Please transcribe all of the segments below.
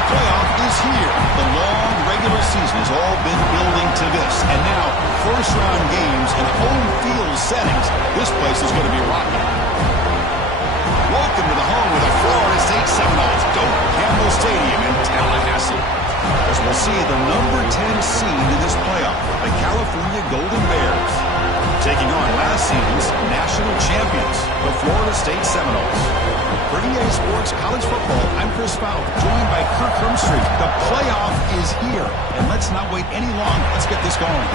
football playoff is here. The long regular season has all been building to this. And now, first-round games in home field settings. This place is going to be rocking. Welcome to the home of the Florida State Seminoles, Doak Campbell Stadium in Tallahassee. As we'll see the number 10 seed in this playoff, the California Golden Bears, taking on last season's national champions, the Florida State Seminoles. For EA Sports College Football, I'm Chris Fowler, joined by Kirk Hermstreet. The playoff is here, and let's not wait any longer. Let's get this going.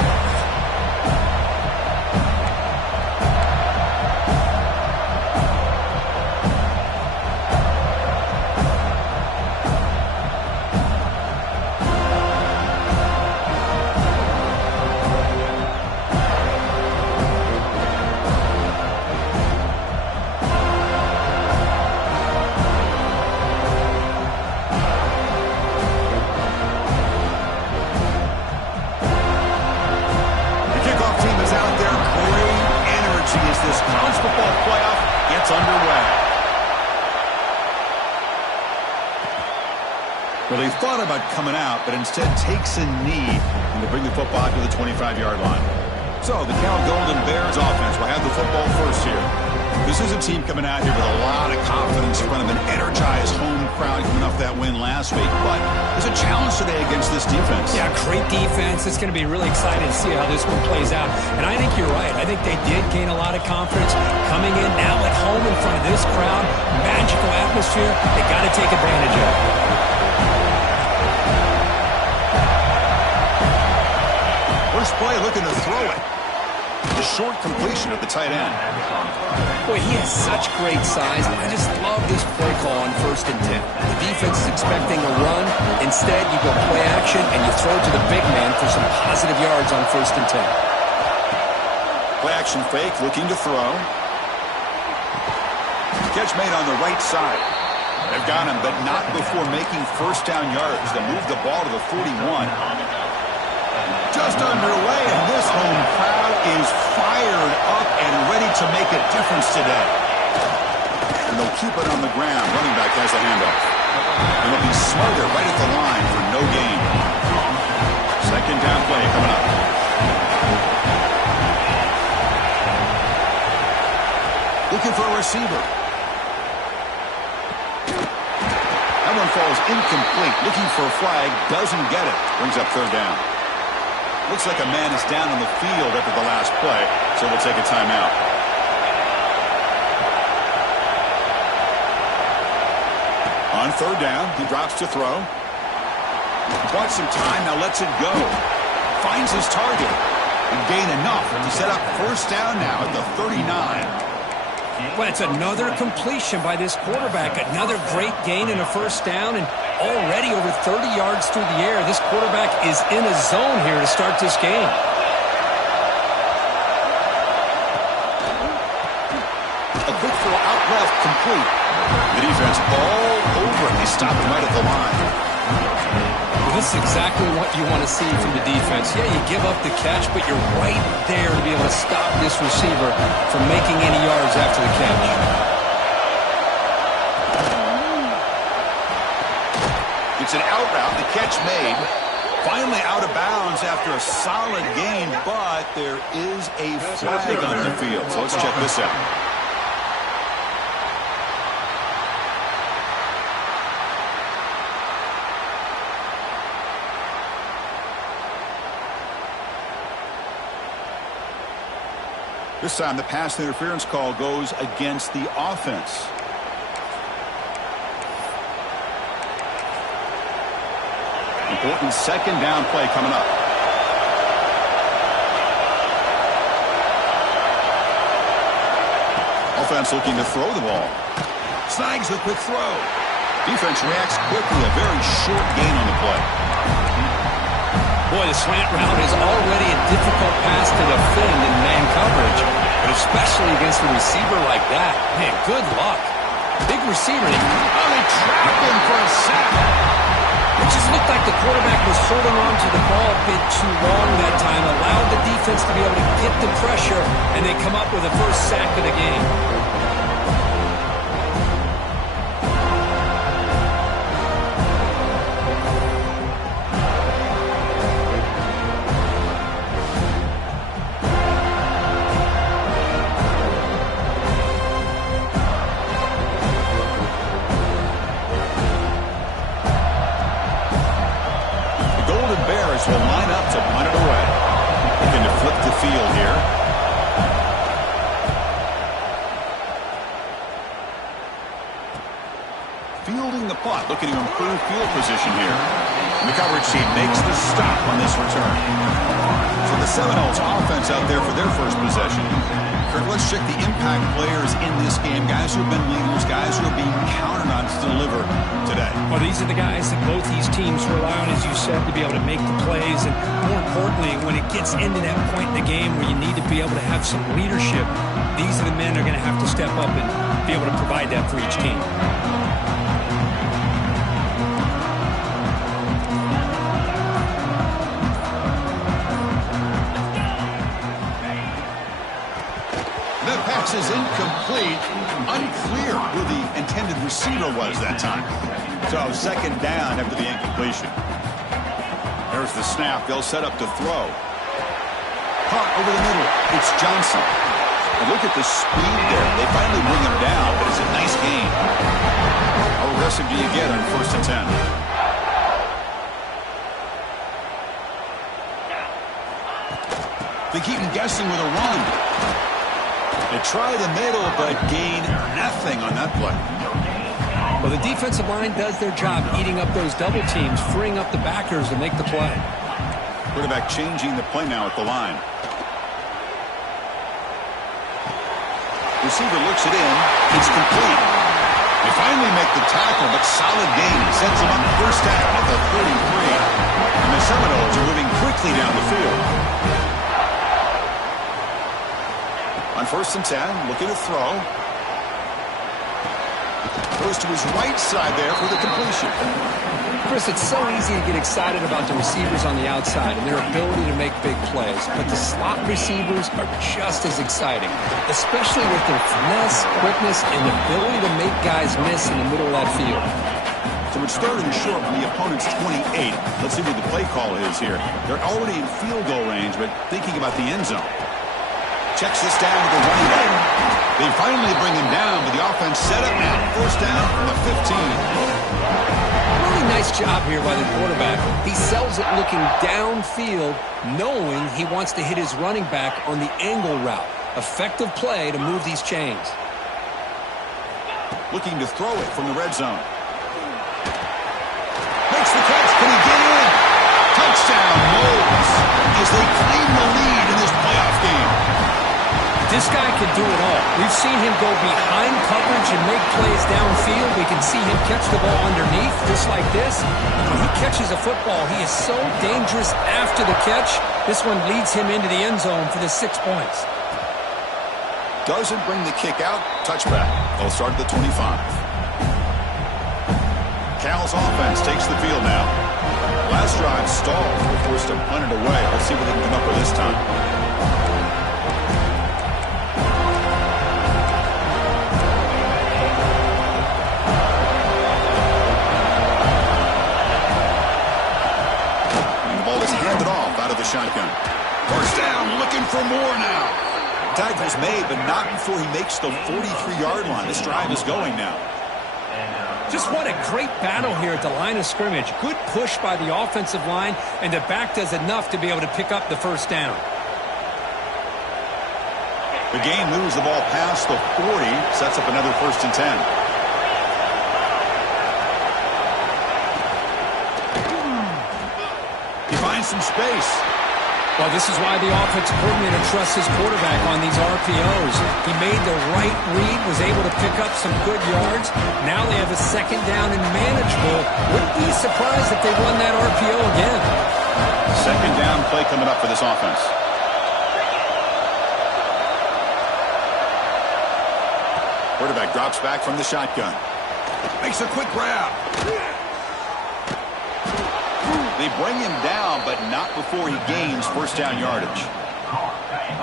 Well, he thought about coming out, but instead takes a knee and to bring the football to the 25-yard line. So the Cal Golden Bears offense will have the football first here. This is a team coming out here with a lot of confidence in front of an energized home crowd coming off that win last week. But there's a challenge today against this defense. Yeah, great defense. It's going to be really exciting to see how this one plays out. And I think you're right. I think they did gain a lot of confidence coming in now at home in front of this crowd. Magical atmosphere. They got to take advantage of it. First play looking to throw it. The short completion of the tight end. Boy, he has such great size. I just love this play call on 1st and 10. The defense is expecting a run. Instead, you go play action and you throw to the big man for some positive yards on 1st and 10. Play action fake, looking to throw. Catch made on the right side. They've got him, but not before making first down yards. They move the ball to the 41. Just underway, and this home crowd is fired up and ready to make a difference today. And they'll keep it on the ground. Running back has the handoff. And it'll be Smothers right at the line for no gain. Second down play coming up. Looking for a receiver. That one falls incomplete. Looking for a flag. Doesn't get it. Brings up third down. Looks like a man is down on the field after the last play, so we'll take a timeout. On third down, he drops to throw. Bought some time, now lets it go. Finds his target and gain enough to set up first down now at the 39. Well, it's another completion by this quarterback. Another great gain in a first down, and already over 30 yards through the air. This quarterback is in a zone here to start this game. A quick throw out left, complete. The defense all over him. He stopped him right at the line. Well, this is exactly what you want to see from the defense. Yeah, you give up the catch, but you're right there to be able to stop this receiver from making any yards after the catch. It's an out route, the catch made. Finally out of bounds after a solid gain, but there is a flag on the field. So let's check this out. This time the pass interference call goes against the offense. Important second down play coming up. Offense looking to throw the ball. Snags the quick throw. Defense reacts quickly. A very short gain on the play. Boy, the slant route is already a difficult pass to defend in man coverage, but especially against a receiver like that. Man, good luck. Big receiver. They trapped him for a sack. It just looked like the quarterback was holding on to the ball a bit too long that time, allowed the defense to be able to get the pressure, and they come up with a first sack of the game. Seminoles will line up to punt it away. Looking to flip the field here. Fielding the punt, looking to improve field position here. And the coverage team makes the stop on this return. So the Seminoles offense out there for their first possession. Kurt, let's check the impact players in this game. Guys who have been leaders, guys who are being counted on to deliver today. Well, these are the guys that both these teams rely on, as you said, to be able to make the plays. And more importantly, when it gets into that point in the game where you need to be able to have some leadership, these are the men that are going to have to step up and be able to provide that for each team. Is incomplete. Unclear who the intended receiver was that time. So second down after the incompletion. There's the snap. They'll set up to throw. Caught over the middle. It's Johnson. And look at the speed there. They finally bring him down, but it's a nice gain. How aggressive do you get on 1st and 10? They keep him guessing with a run. They try the middle, but gain nothing on that play. Well, the defensive line does their job eating up those double teams, freeing up the backers to make the play. Quarterback changing the play now at the line. Receiver looks it in. It's complete. They finally make the tackle, but solid gain. Sets them up first down at the 33. And the Seminoles are moving quickly down the field. On 1st and 10, looking to throw. Goes to his right side there for the completion. Chris, it's so easy to get excited about the receivers on the outside and their ability to make big plays, but the slot receivers are just as exciting, especially with their finesse, quickness, and ability to make guys miss in the middle of that field. So it's 3rd and short from the opponent's 28. Let's see what the play call is here. They're already in field goal range, but thinking about the end zone. Checks this down to the running back. They finally bring him down, but the offense set up now. First down from the 15. Really nice job here by the quarterback. He sells it looking downfield, knowing he wants to hit his running back on the angle route. Effective play to move these chains. Looking to throw it from the red zone. Makes the catch. Can he get in? Touchdown, Moles, as they claim the lead in this playoff game. This guy can do it all. We've seen him go behind coverage and make plays downfield. We can see him catch the ball underneath, just like this. And when he catches a football, he is so dangerous after the catch. This one leads him into the end zone for the 6 points. Doesn't bring the kick out. Touchback. They'll start at the 25. Cal's offense takes the field now. Last drive stalled. They're forced to punt it away. Let's see what they can come up with this time. Shotgun. First down, looking for more now. Tackle's made, but not before he makes the 43-yard line. This drive is going now. Just what a great battle here at the line of scrimmage. Good push by the offensive line, and the back does enough to be able to pick up the first down. The game moves the ball past the 40, sets up another 1st and 10. He finds some space. Well, this is why the offensive coordinator trusts his quarterback on these RPOs. He made the right read, was able to pick up some good yards. Now they have a 2nd down and manageable. Wouldn't be surprised if they run that RPO again. 2nd down play coming up for this offense. Quarterback drops back from the shotgun. Makes a quick grab. They bring him down, but not before he gains first down yardage.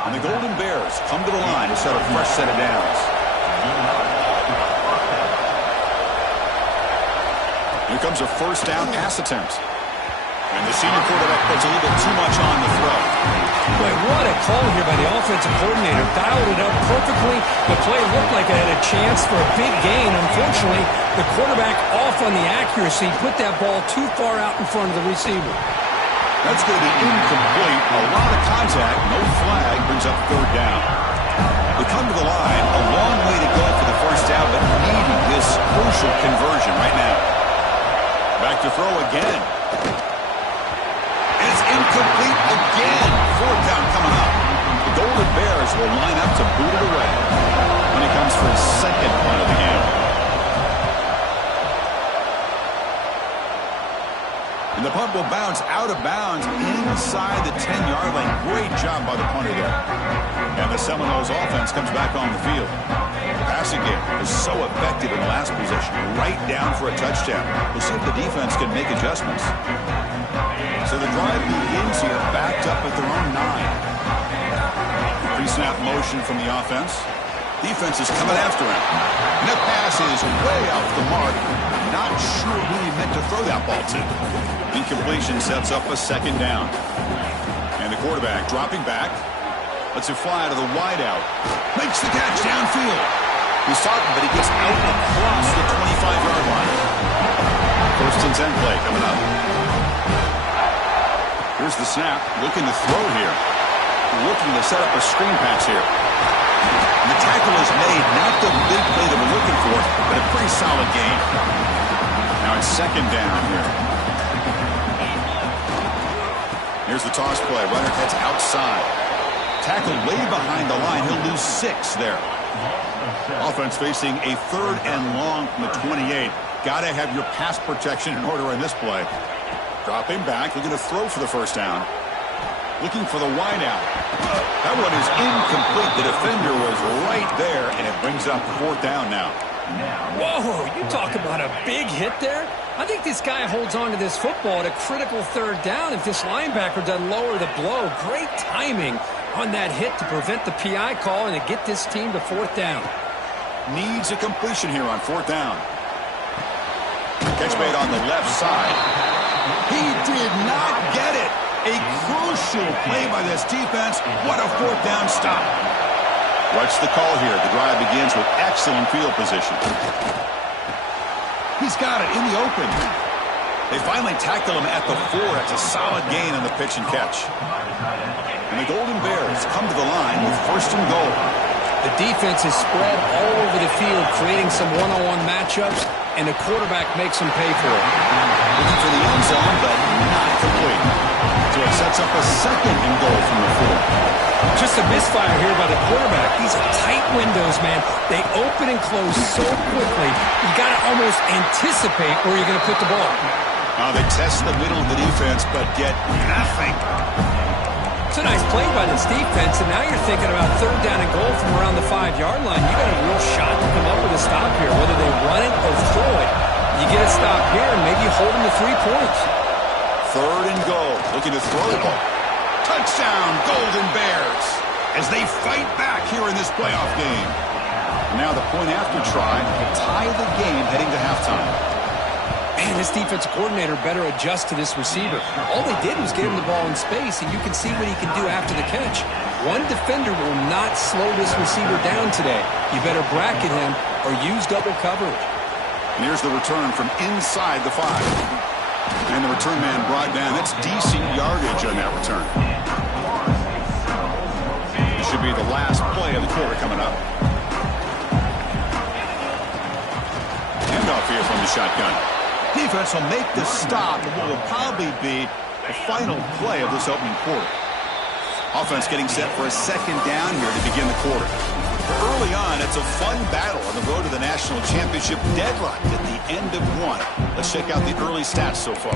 And the Golden Bears come to the line to set a fresh set of downs. Here comes a first down pass attempt. And the senior quarterback puts a little bit too much on the throw. Boy, what a call here by the offensive coordinator. Dialed it up perfectly. The play looked like it had a chance for a big gain. Unfortunately, the quarterback off on the accuracy, put that ball too far out in front of the receiver. That's going to be incomplete. A lot of contact. No flag. Brings up third down. We come to the line. A long way to go for the first down, but needing this crucial conversion right now. Back to throw again. And it's incomplete again. Fourth down coming up. The Golden Bears will line up to boot it away when it comes for his second punt of the game. And the punt will bounce out of bounds inside the 10-yard line. Great job by the punter there. And the Seminoles offense comes back on the field. The passing game was so effective in the last possession. Right down for a touchdown. We'll see if the defense can make adjustments. So the drive begins here, backed up at their own 9. Pre-snap motion from the offense. Defense is coming after him. And that pass is way off the mark. Not sure who he meant to throw that ball to. Incompletion sets up a second down. And the quarterback dropping back. Lets it fly to the wideout. Makes the catch downfield. He's talking, but he gets out across the 25-yard line. First and 10 play coming up. Here's the snap. Looking to throw here. Looking to set up a screen pass here. And the tackle is made. Not the big play that we're looking for, but a pretty solid gain. Now it's second down here. Here's the toss play. Runner heads outside. Tackled way behind the line. He'll lose 6 there. Offense facing a third and long from the 28. Got to have your pass protection in order in this play. Dropping back. Looking to throw for the first down. Looking for the wideout. That one is incomplete. The defender was right there, and it brings up fourth down now. Whoa, you talk about a big hit there. I think this guy holds on to this football at a critical third down if this linebacker doesn't lower the blow. Great timing on that hit to prevent the PI call and to get this team to fourth down. Needs a completion here on fourth down. Catch made on the left side. He did not get it. A crucial play by this defense. What a fourth down stop. Watch the call here. The drive begins with excellent field position. He's got it in the open. They finally tackle him at the 4. It's a solid gain on the pitch and catch. And the Golden Bears come to the line with first and goal. The defense is spread all over the field, creating some one-on-one matchups, and the quarterback makes them pay for it. Looking for the end zone, but not complete. So it sets up a second and goal from the 4. Just a misfire here by the quarterback. These are tight windows, man. They open and close so quickly. You got to almost anticipate where you're going to put the ball. They test the middle of the defense, but get nothing. It's a nice play by this defense, and now you're thinking about third down and goal from around the 5-yard line. You got a real shot to come up with a stop here, whether they run it or throw it. You get a stop here, and maybe you hold them to 3 points. Third and goal, looking to throw the ball. Touchdown, Golden Bears, as they fight back here in this playoff game. And now the point after try to tie the game heading to halftime. Man, this defensive coordinator better adjust to this receiver. All they did was get him the ball in space, and you can see what he can do after the catch. One defender will not slow this receiver down today. You better bracket him or use double coverage. And here's the return from inside the 5. And the return man brought down. That's decent yardage on that return. This should be the last play of the quarter coming up. Handoff here from the shotgun. Defense will make the stop at what will probably be the final play of this opening quarter. Offense getting set for a second down here to begin the quarter. Early on, it's a fun battle on the road to the national championship, deadlocked at the end of 1. Let's check out the early stats so far.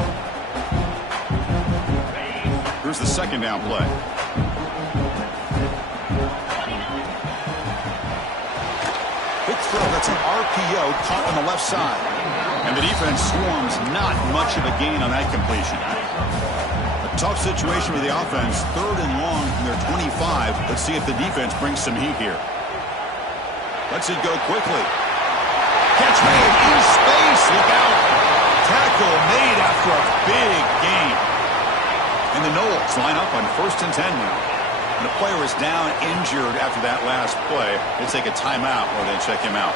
Here's the second down play. Quick throw, that's an RPO caught on the left side. And the defense swarms, not much of a gain on that completion. A tough situation for the offense, third and long from their 25. Let's see if the defense brings some heat here. Lets it go quickly. Catch made in space. Look out. Tackle made after a big gain. And the Noles line up on first and 10 now. And the player is down injured after that last play. They take a timeout while they check him out.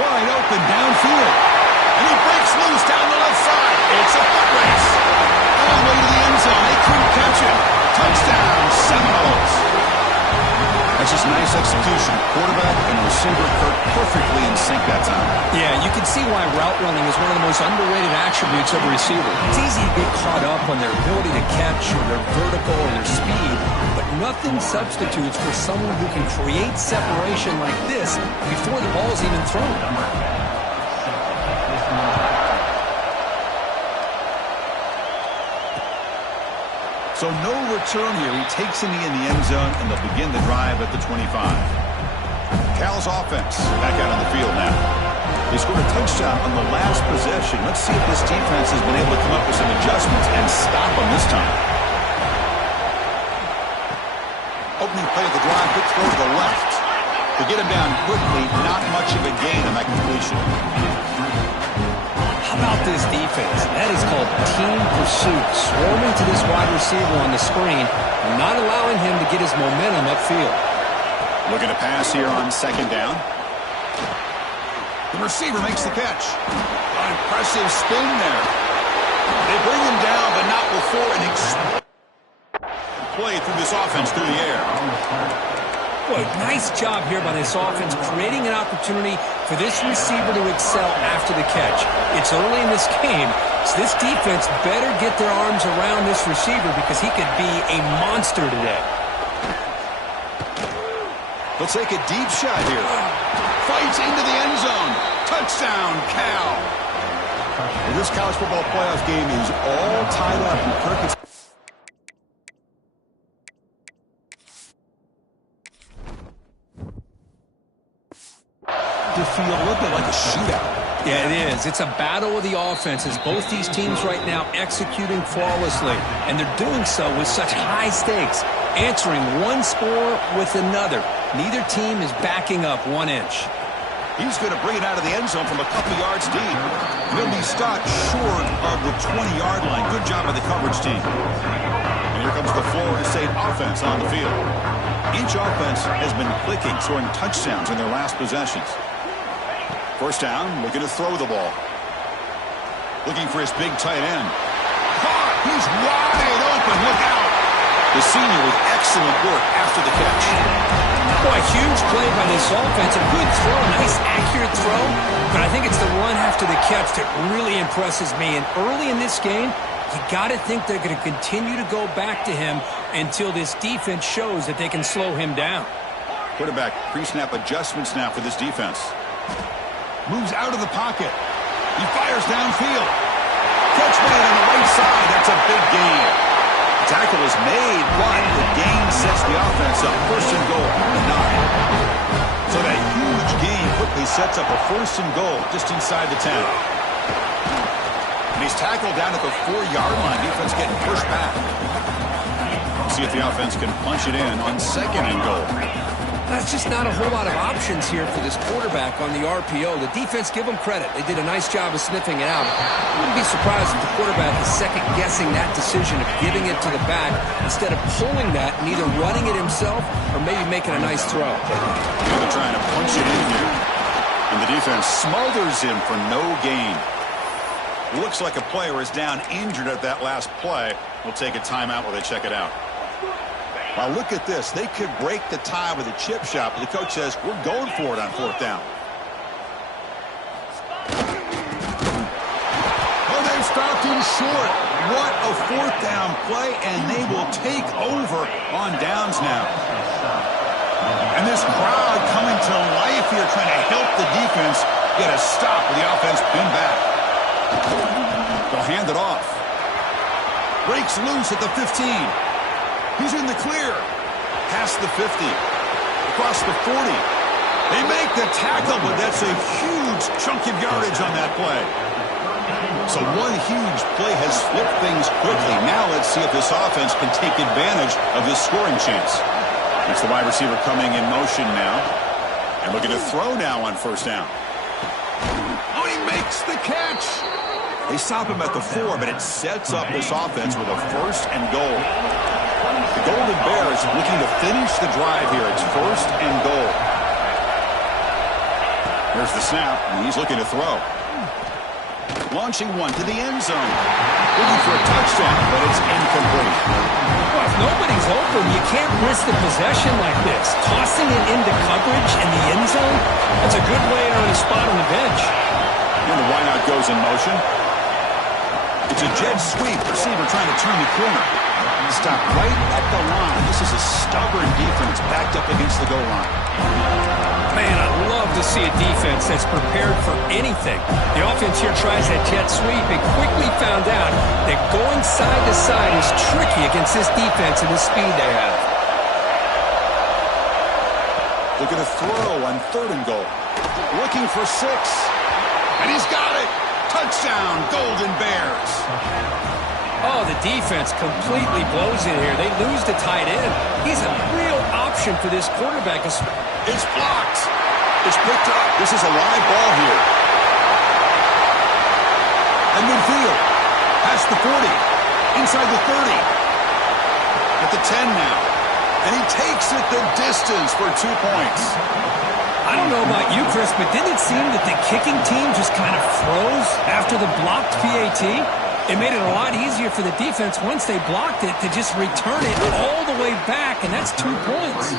Wide open downfield. And he breaks loose down the left side. It's a foot race. All the way to the end zone. They couldn't execution. Quarterback and receiver perfectly in sync that time. Yeah, you can see why route running is one of the most underrated attributes of a receiver. It's easy to get caught up on their ability to catch or their vertical or their speed, but nothing substitutes for someone who can create separation like this before the ball is even thrown. So no return here. He takes in the end zone, and they'll begin the drive at the 25. Cal's offense back out on the field now. They scored a touchdown on the last possession. Let's see if this defense has been able to come up with some adjustments and stop them this time. Opening play of the drive, quick throw to the left. To get him down quickly, not much of a gain on that completion. How about this defense? That is called team pursuit. Swarming to this wide receiver on the screen, not allowing him to get his momentum upfield. Looking to pass here on second down. The receiver makes the catch. An impressive spin there. They bring him down, but not before an play through this offense through the air. Boy, nice job here by this offense, creating an opportunity for this receiver to excel after the catch. It's early in this game, so this defense better get their arms around this receiver because he could be a monster today. They'll take a deep shot here. Fights into the end zone. Touchdown, Cal. Well, this college football playoff game is all tied up. And Perkins to feel a little bit like a shootout. Yeah, it is. It's a battle of the offenses. Both these teams right now executing flawlessly, and they're doing so with such high stakes, answering one score with another. Neither team is backing up 1 inch. He's going to bring it out of the end zone from a couple yards deep. He'll be stopped short of the 20-yard line. Good job by the coverage team. And here comes the Florida State offense on the field. Each offense has been clicking, scoring touchdowns in their last possessions. First down, looking to throw the ball. Looking for his big tight end. Caught! He's wide open. Look out! The senior with excellent work after the catch. Boy, huge play by this offense. A good throw, a nice accurate throw. But I think it's the run after the catch that really impresses me. And early in this game, you got to think they're going to continue to go back to him until this defense shows that they can slow him down. Quarterback pre-snap adjustments now for this defense. Moves out of the pocket. He fires downfield. Catch made on the right side. That's a big gain. The tackle is made, but the gain sets the offense up. First and goal at the 9. So that huge gain quickly sets up a first and goal just inside the 10. And he's tackled down at the 4-yard line. Defense getting pushed back. See if the offense can punch it in on second and goal. That's just not a whole lot of options here for this quarterback on the RPO. The defense, give them credit. They did a nice job of sniffing it out. I wouldn't be surprised if the quarterback is second-guessing that decision of giving it to the back instead of pulling that and either running it himself or maybe making a nice throw. They're trying to punch it in here. And the defense smothers him for no gain. Looks like a player is down injured at that last play. We'll take a timeout while they check it out. Now look at this. They could break the tie with a chip shot, but the coach says, we're going for it on fourth down. Oh, they've stopped him short. What a fourth down play, and they will take over on downs now. And this crowd coming to life here, trying to help the defense get a stop with the offense pinned back. They'll hand it off. Breaks loose at the 15. He's in the clear. Past the 50. Across the 40. They make the tackle, but that's a huge chunk of yardage on that play. So one huge play has flipped things quickly. Now let's see if this offense can take advantage of this scoring chance. That's the wide receiver coming in motion now. And looking to throw now on first down. Oh, he makes the catch. They stop him at the 4, but it sets up this offense with a first and goal. The Golden Bears looking to finish the drive here. It's first and goal. There's the snap, and he's looking to throw. Launching one to the end zone. Looking for a touchdown, but it's incomplete. Well, if nobody's open, you can't miss the possession like this. Tossing it into coverage in the end zone, that's a good way to earn a spot on the bench. And the wideout goes in motion. It's a jet sweep. Receiver trying to turn the corner. Stop right at the line. This is a stubborn defense backed up against the goal line. Man, I love to see a defense that's prepared for anything. The offense here tries that jet sweep and quickly found out that going side to side is tricky against this defense and the speed they have. Look at a throw on 3rd and goal. Looking for 6. And he's got it. Touchdown, Golden Bears. Oh, the defense completely blows it here. They lose the tight end. He's a real option for this quarterback. It's blocked. It's picked up. This is a live ball here. And midfield. Past the 40. Inside the 30. At the 10 now. And he takes it the distance for 2 points. I don't know about you, Chris, but didn't it seem that the kicking team just kind of froze after the blocked PAT? It made it a lot easier for the defense once they blocked it to just return it all the way back, and that's 2 points.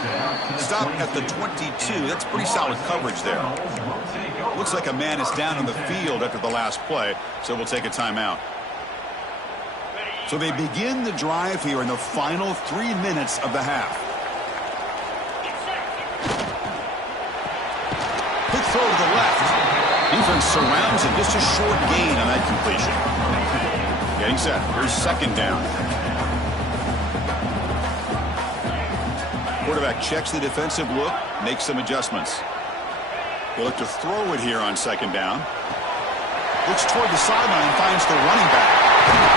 Stop at the 22. That's pretty solid coverage there. Looks like a man is down on the field after the last play, so we'll take a timeout. So they begin the drive here in the final 3 minutes of the half. Quick throw to the left. Defense surrounds him. Just a short gain on that completion. Getting set. Here's 2nd down. Quarterback checks the defensive look, makes some adjustments. He'll look to throw it here on 2nd down. Looks toward the sideline, finds the running back.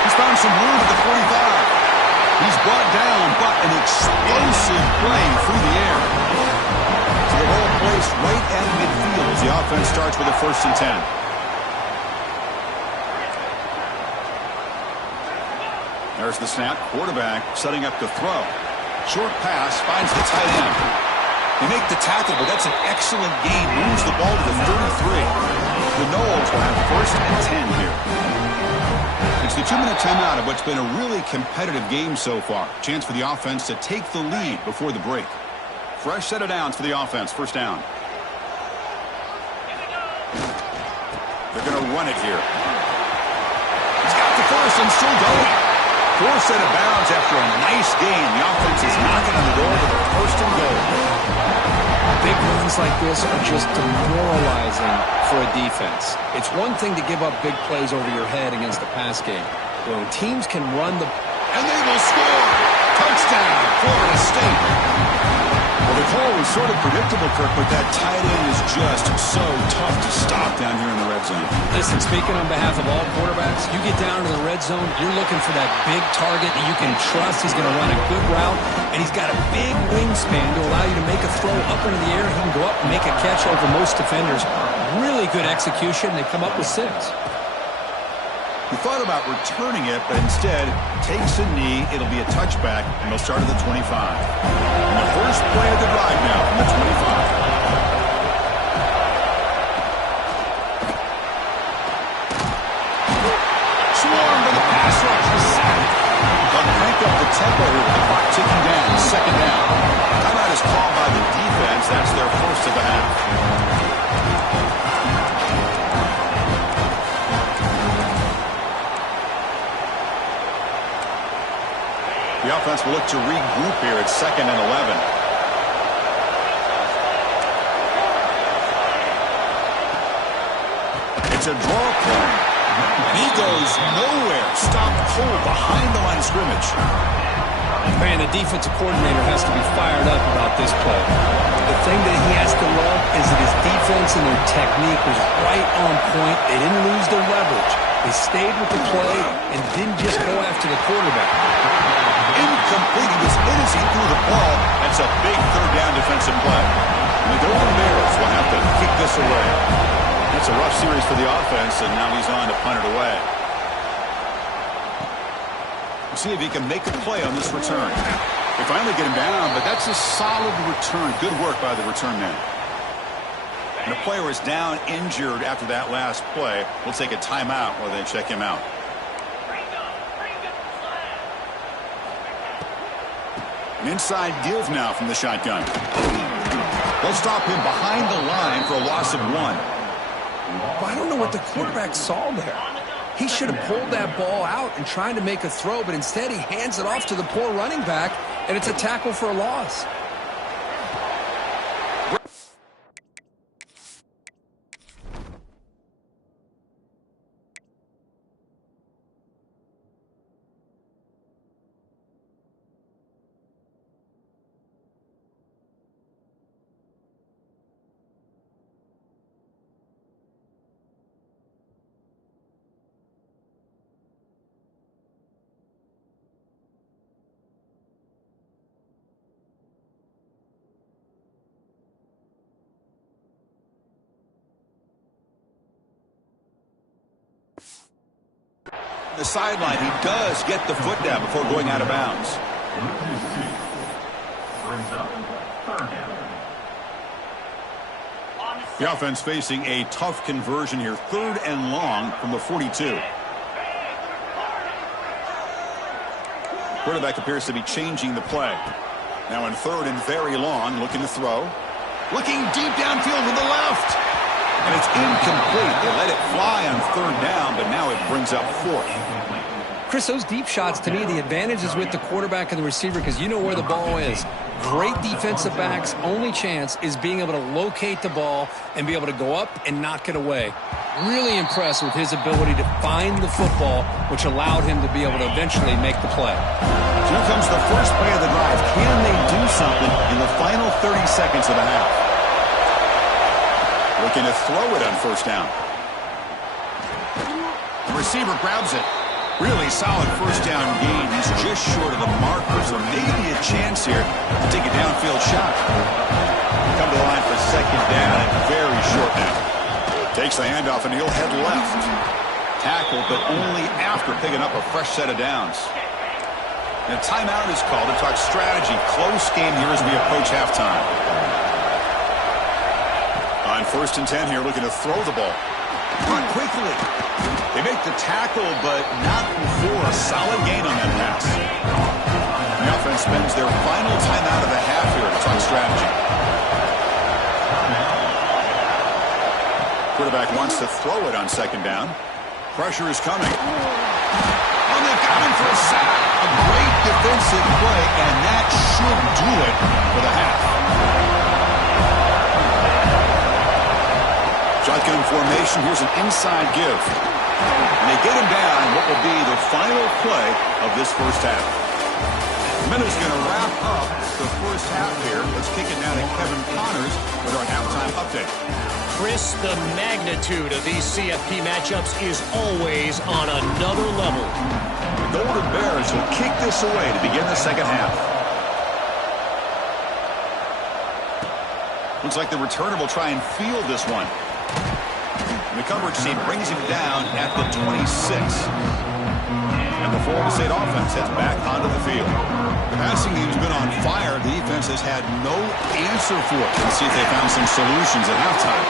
He's found some room at the 45. He's brought down, but an explosive play through the air. So the ball placed right at midfield as the offense starts with a 1st and 10. There's the snap. Quarterback setting up to throw. Short pass, finds the tight end. They make the tackle, but that's an excellent gain. Moves the ball to the 33. The Noles will have 1st and 10 here. It's the 2-minute timeout of what's been a really competitive game so far. Chance for the offense to take the lead before the break. Fresh set of downs for the offense. 1st down. They're going to run it here. He's got the 1st and still going. 4th set of bounds after a nice gain. The offense is knocking on the door with a 1st and goal. Big runs like this are just demoralizing for a defense. It's one thing to give up big plays over your head against the pass game. When teams can run the... And they will score! Touchdown, Florida State! Well, the call was sort of predictable, Kirk, but that tight end is just so tough to stop down here in the red zone. Listen, speaking on behalf of all quarterbacks, you get down to the red zone, you're looking for that big target that you can trust. He's going to run a good route, and he's got a big wingspan to allow you to make a throw up into the air. He can go up and make a catch over most defenders. Really good execution. They come up with 6. He thought about returning it, but instead takes a knee. It'll be a touchback, and they'll start at the 25. And the first play of the drive now from the 25. Swarmed by the pass rush. He's sacked. But crank up the tempo here with the clock ticking down. 2nd down. Timeout is called by the defense. That's their 1st of the half. The offense will look to regroup here at 2nd and 11. It's a draw play. He goes nowhere. Stopped cold behind the line of scrimmage. Man, the defensive coordinator has to be fired up about this play. The thing that he has to love is that his defense and their technique was right on point. They didn't lose their leverage. They stayed with the play and didn't just go after the quarterback. Incomplete. He was in as he threw the ball. That's a big 3rd down defensive play. And the Golden Bears will have to kick this away. That's a rough series for the offense, and now he's on to punt it away. We'll see if he can make a play on this return. They finally get him down, but that's a solid return. Good work by the return man. And the player is down injured after that last play. We'll take a timeout while they check him out. An inside give now from the shotgun. They'll stop him behind the line for a loss of 1. Well, I don't know what the quarterback saw there. He should have pulled that ball out and tried to make a throw, but instead he hands it off to the poor running back, and it's a tackle for a loss. The sideline, he does get the foot down before going out of bounds. The offense facing a tough conversion here. 3rd and long from the 42. Quarterback appears to be changing the play. Now in 3rd and very long, looking to throw. Looking deep downfield to the left. And it's incomplete. They let it fly on 3rd down, but now it brings up 4th. Chris, those deep shots, to me, the advantage is with the quarterback and the receiver because you know where the ball is. Great defensive backs' only chance is being able to locate the ball and be able to go up and knock it away. Really impressed with his ability to find the football, which allowed him to be able to eventually make the play. So here comes the first play of the drive. Can they do something in the final 30 seconds of the half? Looking to throw it on 1st down. The receiver grabs it. Really solid 1st down gain. He's just short of the marker, so maybe a chance here to take a downfield shot. Come to the line for 2nd down and very short now. Takes the handoff and he'll head left. Tackled, but only after picking up a fresh set of downs. And a timeout is called to talk strategy. Close game here as we approach halftime. On 1st and 10 here, looking to throw the ball. Run quickly. They make the tackle, but not before a solid gain on that pass. The offense spends their final timeout of the half here to talk strategy. Quarterback wants to throw it on 2nd down. Pressure is coming. Oh, they've got him for a sack. A great defensive play, and that should do it for the half. Shotgun formation. Here's an inside give. And they get him down in what will be the final play of this 1st half. Minutes going to wrap up the 1st half here. Let's kick it now to Kevin Connors with our halftime update. Chris, the magnitude of these CFP matchups is always on another level. The Golden Bears will kick this away to begin the 2nd half. Looks like the returner will try and field this one. And the coverage team brings him down at the 26. And the Florida State offense heads back onto the field. The passing game's been on fire. The defense has had no answer for it. Let's see if they found some solutions at halftime.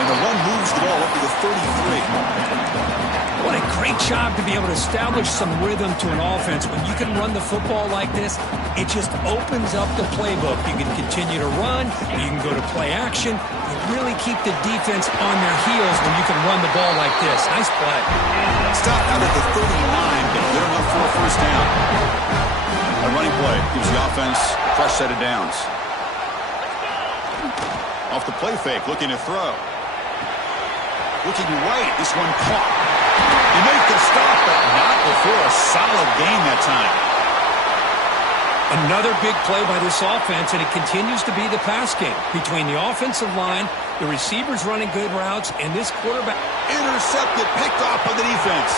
And the run moves the ball up to the 33. What a great job to be able to establish some rhythm to an offense. When you can run the football like this, it just opens up the playbook. You can continue to run. You can go to play action. You really keep the defense on their heels when you can run the ball like this. Nice play. Stop out at the 39, but good enough for a 1st down. A running play gives the offense a fresh set of downs. Off the play fake, looking to throw. Looking right, this one caught. He made the stop, but not before a solid gain that time. Another big play by this offense, and it continues to be the pass game between the offensive line, the receivers running good routes, and this quarterback. Intercepted, picked off by the defense.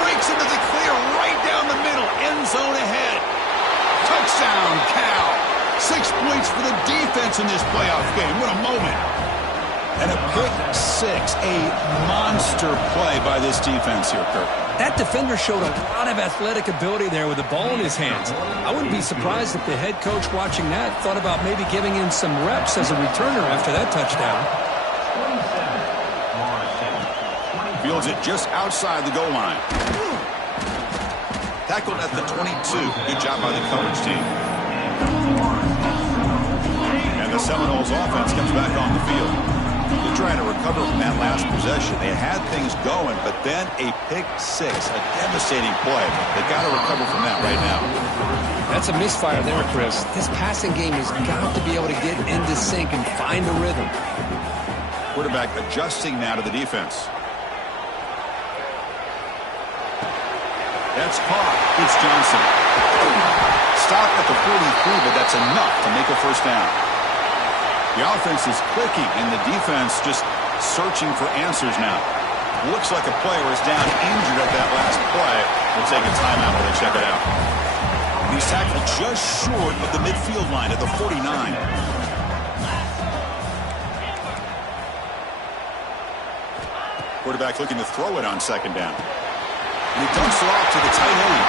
Breaks into the clear right down the middle. End zone ahead. Touchdown, Cal. 6 points for the defense in this playoff game. What a moment. And a pick 6, a monster play by this defense here, Kirk. That defender showed a lot of athletic ability there with the ball in his hands. I wouldn't be surprised if the head coach watching that thought about maybe giving him some reps as a returner after that touchdown. Fields it just outside the goal line. Tackled at the 22. Good job by the coverage team. And the Seminoles offense comes back on the field. They're trying to recover from that last possession. They had things going, but then a pick six, a devastating play. They've got to recover from that right now. That's a misfire there, Chris. This passing game has got to be able to get into sync and find a rhythm. Quarterback adjusting now to the defense. That's caught. It's Johnson. Stop at the 43, but that's enough to make a first down. The offense is clicking, and the defense just searching for answers now. Looks like a player is down injured at that last play. We'll take a timeout while they check it out. He's tackled just short of the midfield line at the 49. Quarterback looking to throw it on second down. And he dumps it off to the tight end.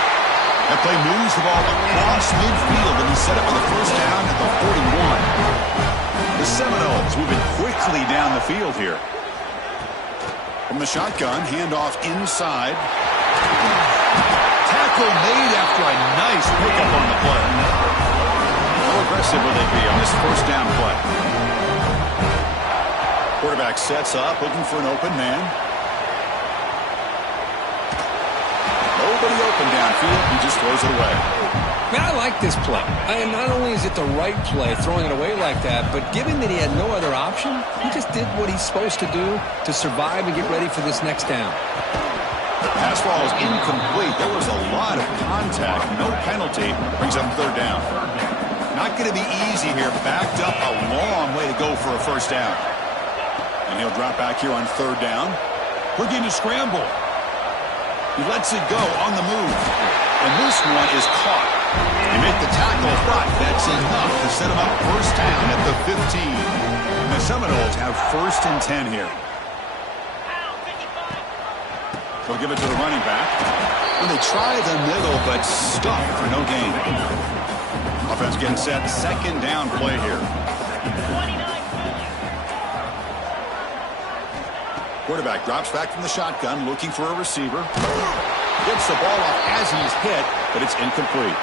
That play moves the ball across midfield, and he's set up for the first down at the 41. The Seminoles moving quickly down the field here. From the shotgun, handoff inside. Tackle made after a nice pickup on the play. How aggressive will they be on this first down play? Quarterback sets up, looking for an open man. Nobody open downfield. He just throws it away. Man, I like this play. And not only is it the right play, throwing it away like that, but given that he had no other option, he just did what he's supposed to do to survive and get ready for this next down. The pass ball is incomplete. There was a lot of contact. No penalty. Brings up third down. Not going to be easy here. Backed up a long way to go for a first down. And he'll drop back here on third down. Looking to scramble. He lets it go on the move. And this one is caught. They make the tackle, but that's enough to set him up first down at the 15. And the Seminoles have first and 10 here. They'll give it to the running back. And they try the middle, but stuck for no gain. Offense getting set. Second down play here. Quarterback drops back from the shotgun, looking for a receiver. Gets the ball off as he's hit, but it's incomplete.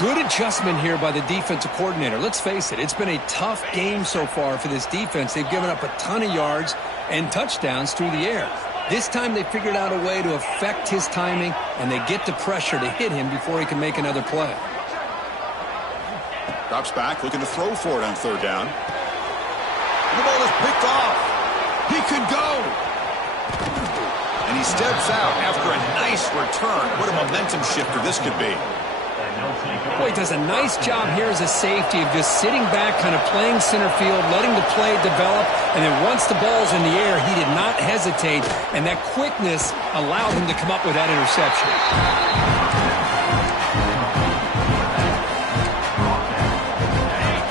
Good adjustment here by the defensive coordinator. Let's face it, it's been a tough game so far for this defense. They've given up a ton of yards and touchdowns through the air. This time they figured out a way to affect his timing, and they get the pressure to hit him before he can make another play. Drops back, looking to throw for it on third down. And the ball is picked off. He could go. And he steps out after a nice return. What a momentum shifter this could be. Boy, he does a nice job here as a safety of just sitting back, kind of playing center field, letting the play develop, and then once the ball's in the air, he did not hesitate, and that quickness allowed him to come up with that interception.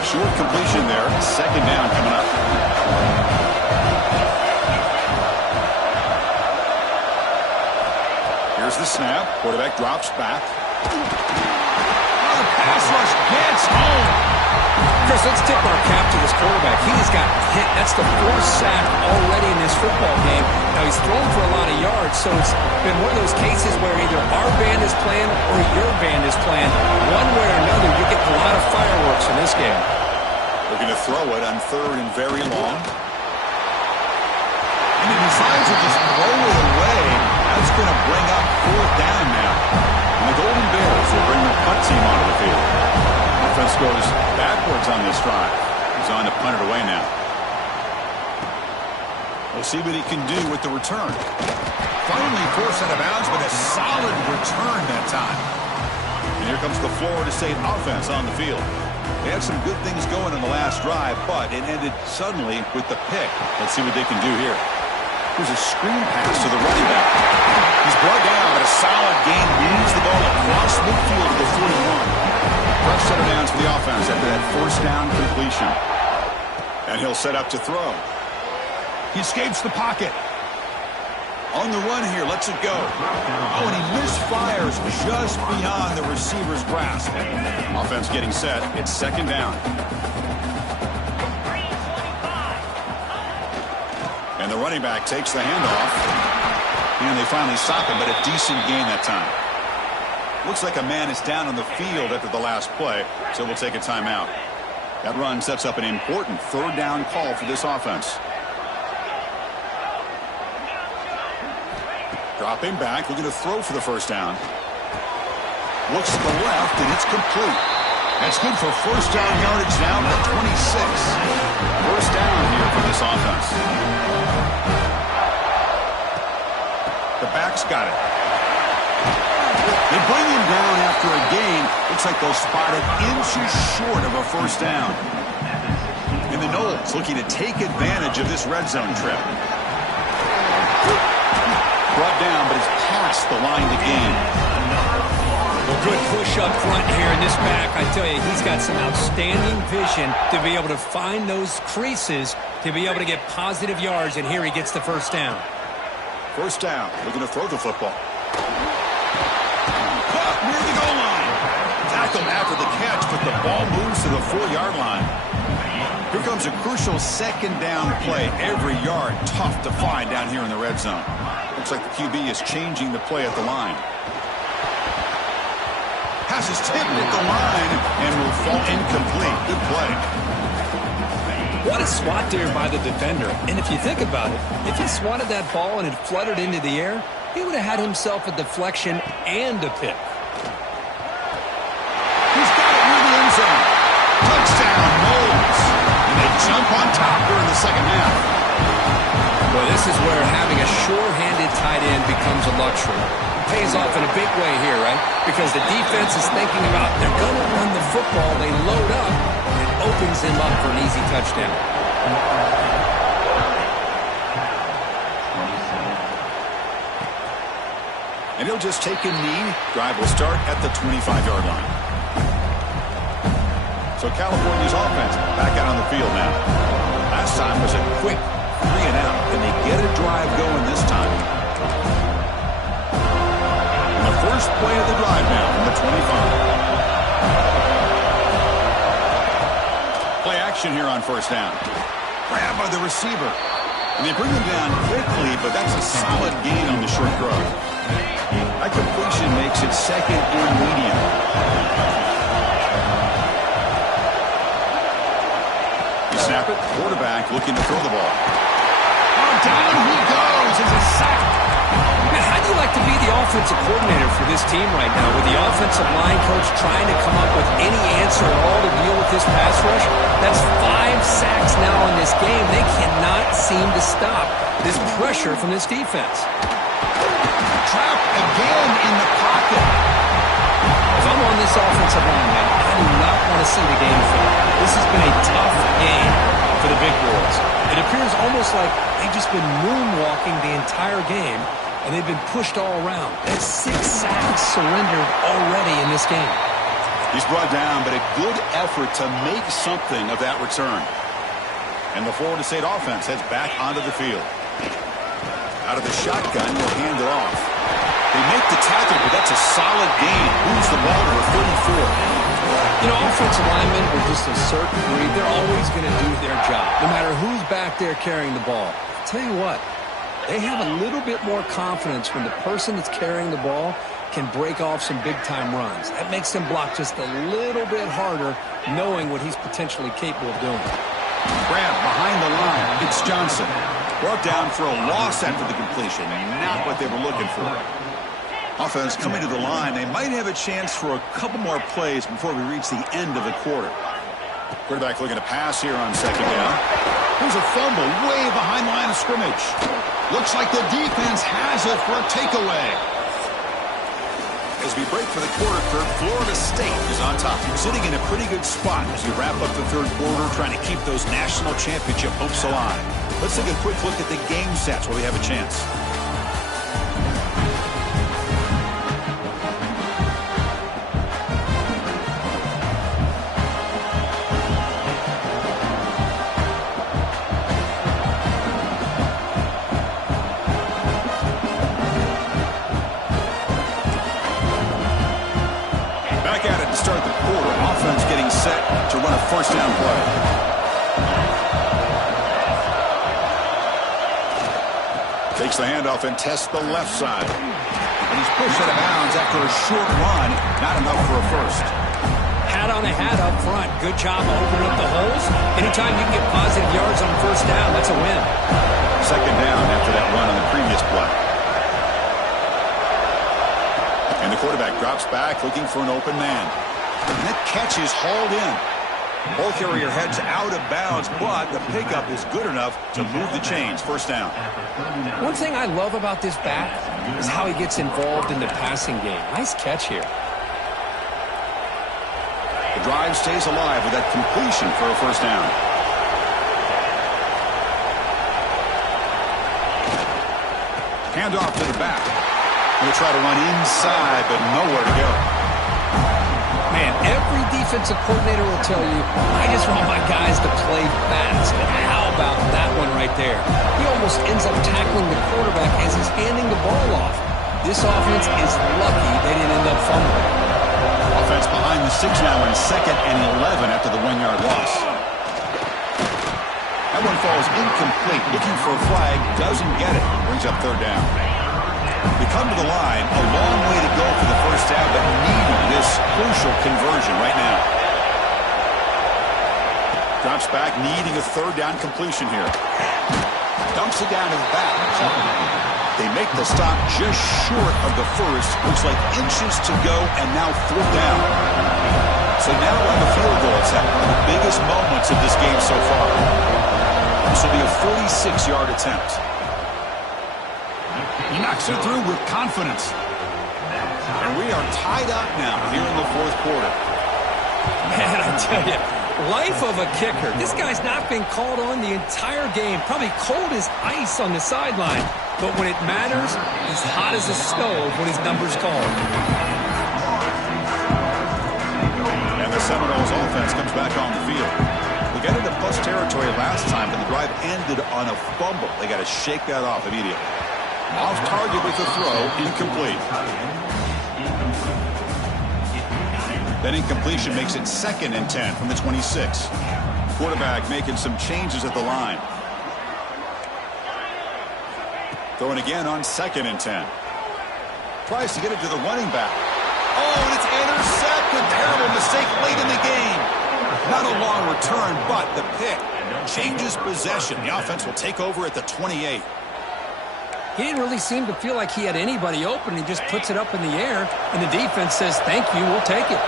Short completion there. Second down coming up. Here's the snap. Quarterback drops back. The pass rush gets home. Chris, let's tip our cap to this quarterback. He has got hit. That's the fourth sack already in this football game. Now, he's thrown for a lot of yards, so it's been one of those cases where either our band is playing or your band is playing. One way or another, you get a lot of fireworks in this game. Looking to throw it on third and very long. And he decides to just throw it away. That's going to bring up fourth down now. And the Golden Bears will bring the punt team onto the field. Offense goes backwards on this drive. He's on to punt it away now. We'll see what he can do with the return. Finally forced out of bounds, but a solid return that time. And here comes the Florida State offense on the field. They had some good things going in the last drive, but it ended suddenly with the pick. Let's see what they can do here. Here's a screen pass to the running back. He's brought down, but a solid gain moves the ball across midfield to the 41. Fresh set of downs for the offense after that first down completion. And he'll set up to throw. He escapes the pocket. On the run here, lets it go. Oh, and he misfires just beyond the receiver's grasp. Offense getting set. It's second down. And the running back takes the handoff. And they finally stop him, but a decent gain that time. Looks like a man is down on the field after the last play, so we'll take a timeout. That run sets up an important third down call for this offense. Dropping back, looking to throw for the first down. Looks to the left, and it's complete. That's good for first down yardage down at 26. First down here for this offense. The back's got it. They bring him down after a gain. Looks like they'll spot it inches short of a first down. And the Noles looking to take advantage of this red zone trip. Brought down, but it's past the line to gain. Well, good push up front here in this back. I tell you, he's got some outstanding vision to be able to find those creases, to be able to get positive yards, and here he gets the first down. First down, looking to throw the football. Caught near the goal line. Tackled after the catch, but the ball moves to the 4-yard line. Here comes a crucial second down play. Every yard tough to find down here in the red zone. Looks like the QB is changing the play at the line. Pass is tipped at the line and will fall incomplete. Good play. What a swat there by the defender. And if you think about it, if he swatted that ball and it fluttered into the air, he would have had himself a deflection and a pick. He's got it near the end zone. Touchdown, Noles. And they jump on top during the second half. Well, this is where having a sure-handed tight end becomes a luxury. It pays off in a big way here, right? Because the defense is thinking about they're going to run the football. They load up, and it opens him up for an easy touchdown. And he'll just take a knee. Drive will start at the 25-yard line. So California's offense back out on the field now. Last time was a quick 3-and-out. Can they get a drive going this time? And the first play of the drive now from the 25. Play action here on first down. Grab by the receiver. And they bring him down quickly, but that's a solid gain on the short throw. That completion makes it second and medium. You snap it, quarterback looking to throw the ball. Oh, down he goes. It's a sack. Man, how do you like to be the offensive coordinator for this team right now, with the offensive line coach trying to come up with any answer at all to deal with this pass rush? That's 5 sacks now in this game. They cannot seem to stop this pressure from this defense. Trapped again in the pocket. If I'm on this offensive line, man, I do not want to see the game finish. This has been a tough game for the big boys. It appears almost like they've just been moonwalking the entire game, and they've been pushed all around. That's 6 sacks surrendered already in this game. He's brought down, but a good effort to make something of that return. And the Florida State offense heads back onto the field. Out of the shotgun, he'll hand it off. They make the tackle, but that's a solid gain. Moves the ball to the 34. You know, offensive linemen are just a certain breed. They're always going to do their job, no matter who's back there carrying the ball. I'll tell you what, they have a little bit more confidence when the person that's carrying the ball can break off some big-time runs. That makes them block just a little bit harder, knowing what he's potentially capable of doing. Grab behind the line. It's Johnson. Brought down for a loss after the completion. Not what they were looking for. Offense coming to the line. They might have a chance for a couple more plays before we reach the end of the quarter. Quarterback looking to pass here on second down. There's a fumble way behind the line of scrimmage. Looks like the defense has it for a takeaway. As we break for the quarter, Kirk, Florida State is on top. Sitting in a pretty good spot as we wrap up the third quarter, trying to keep those national championship hopes alive. Let's take a quick look at the game stats while we have a chance. Back at it to start the quarter. Offense getting set to run a first down play. Takes the handoff and tests the left side. And he's pushed out of bounds after a short run. Not enough for a first. Hat on a hat up front. Good job of opening up the holes. Anytime you can get positive yards on first down, that's a win. Second down after that run on the previous play. And the quarterback drops back looking for an open man. And that catch is hauled in. Ball carrier heads out of bounds, but the pickup is good enough to move the chains. First down. One thing I love about this back is how he gets involved in the passing game. Nice catch here. The drive stays alive with that completion for a first down. Handoff to the back. He'll try to run inside, but nowhere to go. Man, every defensive coordinator will tell you, I just want my guys to play fast. And how about that one right there? He almost ends up tackling the quarterback as he's handing the ball off. This offense is lucky they didn't end up fumbling. Offense behind the 6 now in 2nd and 11 after the 1-yard loss. That one falls incomplete. Looking for a flag, doesn't get it. Brings up 3rd down. They come to the line, a long way to go for the first down, but needing this crucial conversion right now. Drops back, needing a 3rd down completion here. Dumps it down to the back. They make the stop just short of the first. Looks like inches to go, and now 4th down. So now on the field goal, it's at one of the biggest moments of this game so far. This will be a 46-yard attempt. He knocks it through with confidence. And we are tied up now here in the 4th quarter. Man, I tell you, life of a kicker. This guy's not been called on the entire game. Probably cold as ice on the sideline. But when it matters, he's hot as a stove when his number's called. And the Seminoles offense comes back on the field. We got into plus territory last time, but the drive ended on a fumble. They got to shake that off immediately. Off target with the throw, incomplete. Then incompletion makes it 2nd and 10 from the 26. Quarterback making some changes at the line. Throwing again on 2nd and 10. Tries to get it to the running back. Oh, and it's intercepted. Terrible mistake late in the game. Not a long return, but the pick changes possession. The offense will take over at the 28. He didn't really seem to feel like he had anybody open. He just puts it up in the air, and the defense says, thank you, we'll take it.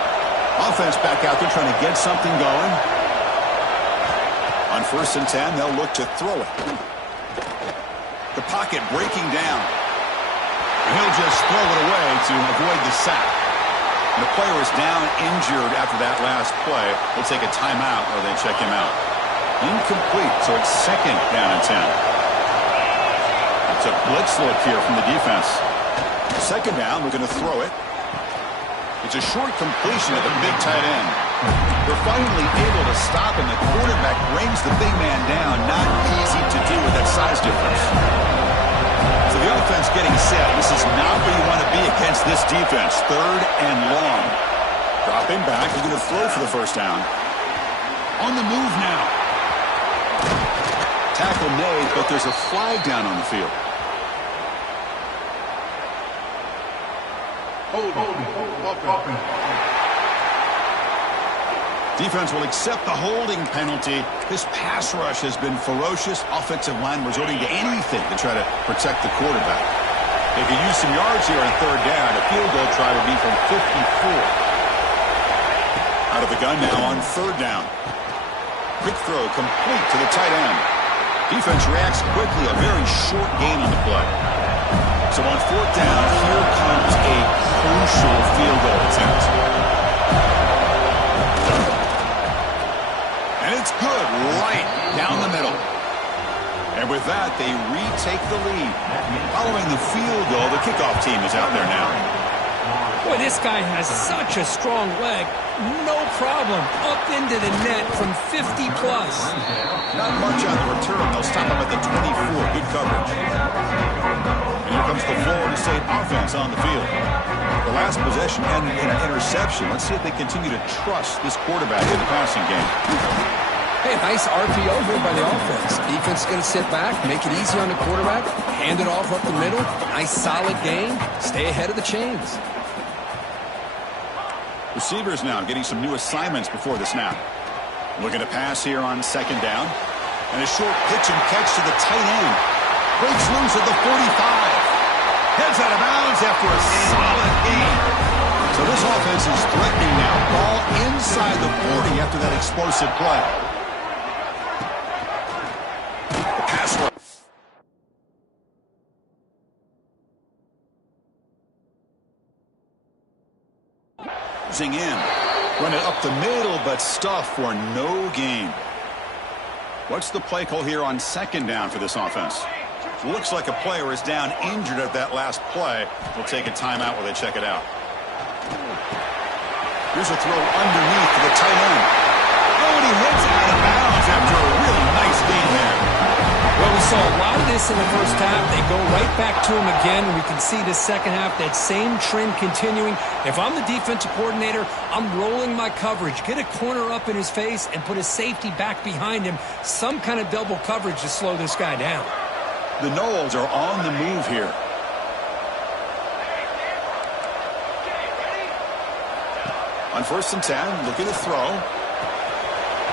Offense back out there trying to get something going. On 1st and 10, they'll look to throw it. The pocket breaking down. And he'll just throw it away to avoid the sack. And the player is down injured after that last play. They'll take a timeout or they check him out. Incomplete, so it's 2nd down and 10. It's a blitz look here from the defense. 2nd down, we're going to throw it. It's a short completion at the big tight end. They're finally able to stop him. The quarterback brings the big man down. Not easy to do with that size difference. So the offense getting set. This is not where you want to be against this defense. 3rd and long. Dropping back. He's going to throw for the first down. On the move now. Tackle made, but there's a flag down on the field. Defense will accept the holding penalty. This pass rush has been ferocious. Offensive line resorting to anything to try to protect the quarterback. They could use some yards here on 3rd down. A field goal try would be from 54. Out of the gun now on 3rd down. Quick throw complete to the tight end. Defense reacts quickly. A very short gain on the play. So on 4th down, here comes a crucial field goal attempt. And it's good right down the middle. And with that, they retake the lead. Following the field goal, the kickoff team is out there now. Boy, this guy has such a strong leg. No problem. Up into the net from 50+. Not much on the return. They'll stop him at the 24. Good coverage. And here comes the Florida State offense on the field. The last possession ended in an interception. Let's see if they continue to trust this quarterback in the passing game. Hey, nice RPO here by the offense. Defense is going to sit back, make it easy on the quarterback, hand it off up the middle. Nice solid game. Stay ahead of the chains. Receivers now getting some new assignments before the snap. Looking to pass here on second down. And a short pitch and catch to the tight end. Breaks loose at the 45. Heads out of bounds after a solid game. So this offense is threatening now. Ball inside the 40 after that explosive play. The pass rush. In. Run it up the middle, but stuff for no gain. What's the play call here on second down for this offense? Looks like a player is down injured at that last play. We'll take a timeout while they check it out. Here's a throw underneath to the tight end. Oh, and he hits out of bounds after a really nice game there. Well, we saw a lot of this in the first half. They go right back to him again. We can see the second half, that same trend continuing. If I'm the defensive coordinator, I'm rolling my coverage. Get a corner up in his face and put a safety back behind him. Some kind of double coverage to slow this guy down. The Noles are on the move here. On 1st and 10, looking to throw.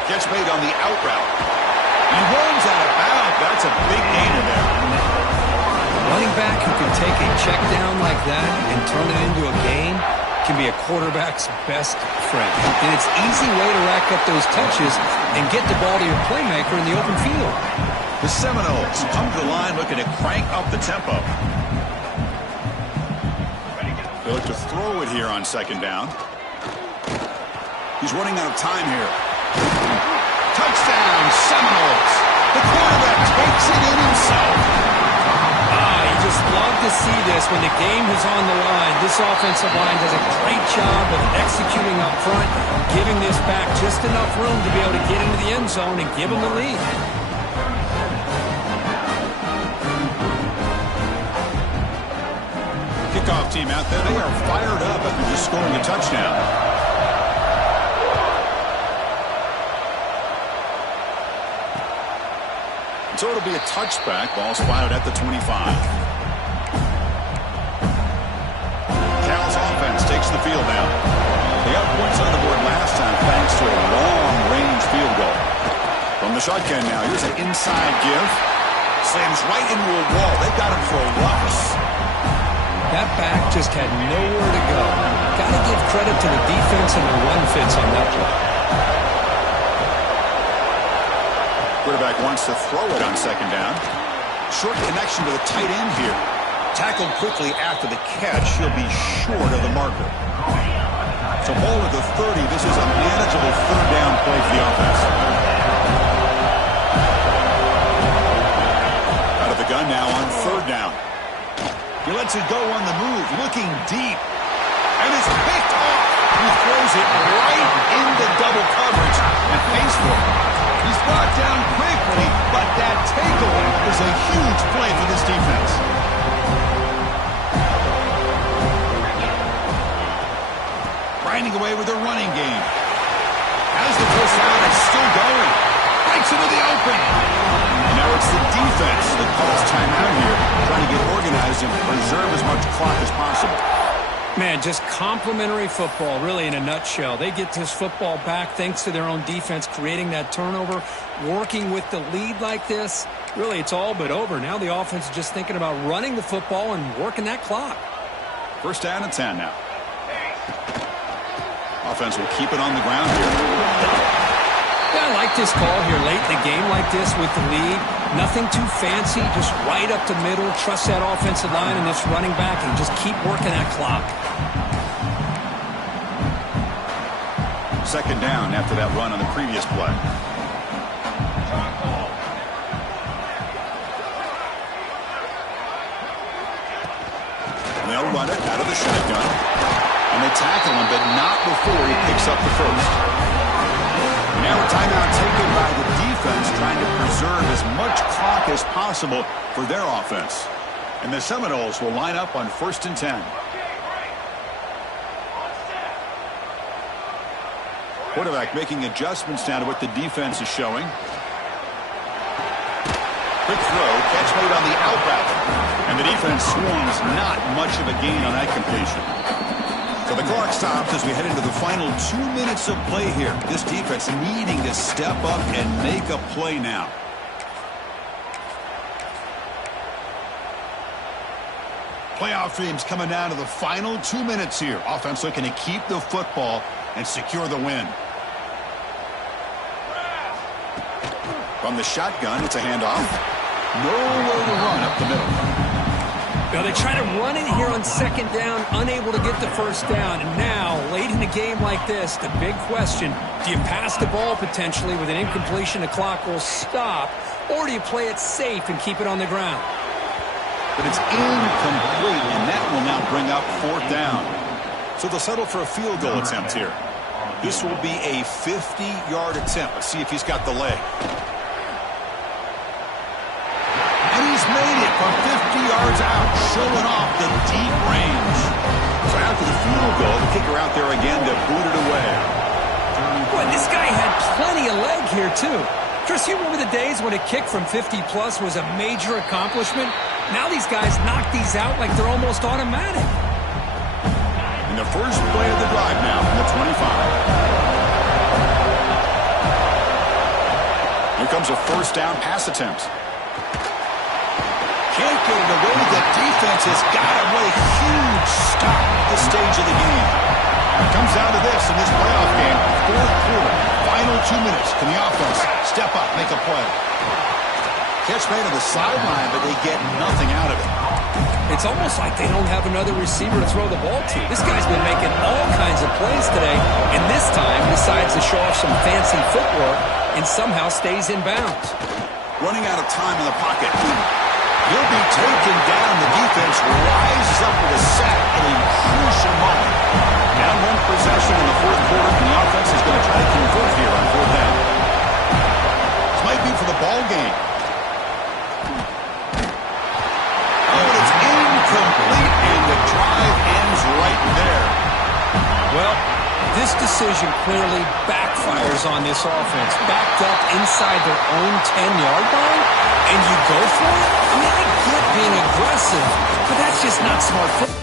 Gets made on the out route. He runs out of bounds. That's a big gainer there. Running back who can take a check down like that and turn it into a gain can be a quarterback's best friend. And it's an easy way to rack up those touches and get the ball to your playmaker in the open field. The Seminoles come to the line looking to crank up the tempo. They look to throw it here on second down. He's running out of time here. Touchdown, Seminoles. The quarterback takes it in himself. You just love to see this when the game is on the line. This offensive line does a great job of executing up front, giving this back just enough room to be able to get into the end zone and give them the lead. Kickoff team out there, they are fired up after just scoring a touchdown. So it'll be a touchback. Ball spotted at the 25. Cal's offense takes the field now. They got points on the board last time thanks to a long-range field goal. From the shotgun now, here's an inside give. Slams right into a wall. They've got him for a loss. That back just had nowhere to go. Got to give credit to the defense and the run fits on that play. Quarterback wants to throw it on second down. Short connection to the tight end here. Tackled quickly after the catch. He'll be short of the marker. So ball at the 30. This is a manageable third down play for the offense. Out of the gun now on third down. He lets it go on the move, looking deep. And it's picked off. He throws it right into double coverage and pays for it. He's brought down quickly, but that takeaway is a huge play for this defense. Grinding away with their running game. Has the first down, it's still going. Breaks into the open. And now it's the defense that calls timeout here, trying to get organized and preserve as much clock as possible. Man, just complimentary football, really, in a nutshell. They get this football back thanks to their own defense, creating that turnover, working with the lead like this. Really, it's all but over. Now the offense is just thinking about running the football and working that clock. First down and 10 now. Offense will keep it on the ground here. Yeah, I like this call here late in the game like this with the lead. Nothing too fancy, just right up the middle. Trust that offensive line and this running back and just keep working that clock. Second down after that run on the previous play. And they'll run it out of the shotgun. And they tackle him, but not before he picks up the first. Now a timeout taken by the defense, trying to preserve as much clock as possible for their offense. And the Seminoles will line up on 1st and 10. Quarterback making adjustments down to what the defense is showing. Quick throw, catch made on the out route. And the defense swarms, not much of a gain on that completion. So the clock stops as we head into the final 2 minutes of play here. This defense needing to step up and make a play now. Playoff dreams coming down to the final 2 minutes here. Offense looking to keep the football and secure the win. From the shotgun, it's a handoff. Nowhere to run up the middle. Now they try to run it here on second down, unable to get the first down. And now, late in a game like this, the big question, do you pass the ball potentially with an incompletion, the clock will stop, or do you play it safe and keep it on the ground? But it's incomplete, and that will now bring up fourth down. So they'll settle for a field goal attempt here. This will be a 50-yard attempt. Let's see if he's got the leg. And he's made it from 50 yards out, showing off the deep range. So after the field goal, the kicker out there again to boot it away. Boy, this guy had plenty of leg here, too. Chris, you remember the days when a kick from 50-plus was a major accomplishment? Now these guys knock these out like they're almost automatic. In the first play of the drive now from the 25. Here comes a first down pass attempt. Can't get it away. The defense has got to make a huge stop at this stage of the game. It comes down to this in this playoff game. Fourth quarter, final 2 minutes. Can the offense step up, make a play? Catch made on the sideline, but they get nothing out of it. It's almost like they don't have another receiver to throw the ball to. This guy's been making all kinds of plays today, and this time decides to show off some fancy footwork and somehow stays in bounds. Running out of time in the pocket. He'll be taken down. The defense rises up with a sack at a crucial moment. Down one possession in the fourth quarter, and the offense is going to try to convert here on fourth down. This might be for the ball game. Complete, and the drive ends right there. Well, this decision clearly backfires on this offense. Backed up inside their own 10-yard line, and you go for it? I mean, I get being aggressive, but that's just not smart football.